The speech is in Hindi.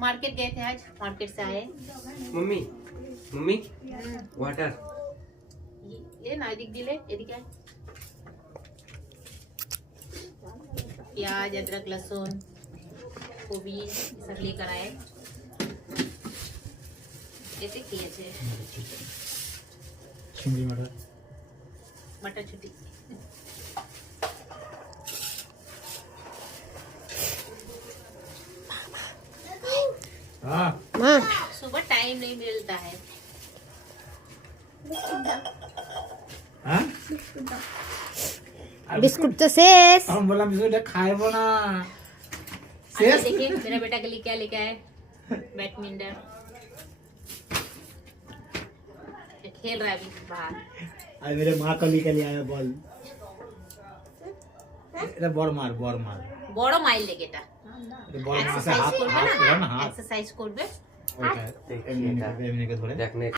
मार्केट गए थे आज, मार्केट से आए। मम्मी मम्मी वाटर ले ना, एदिक दिले, एदिक आए। प्याज, अदरक, लहसुन, गोभी सब लेकर आए। ऐसे किए थे चिंगड़ी मटर मटर छुट्टी। हाँ सुबह टाइम नहीं मिलता है। हाँ बिस्कुट तो शेष। हम बोला बिस्कुट खाए ना अच्छा देखिए मेरा बेटा के लिए क्या लेके आए, बैडमिंटन खेल रहा है अभी बाहर। आज मेरे माँ कली के लिए आया बॉल। এটা বড় মার বড় মাইল লেগে এটা এটা বড় মার এক্সারসাইজ করবে হাত না, না হাত এক্সারসাইজ করবে। ওইটা এমনি করে ধরে देखने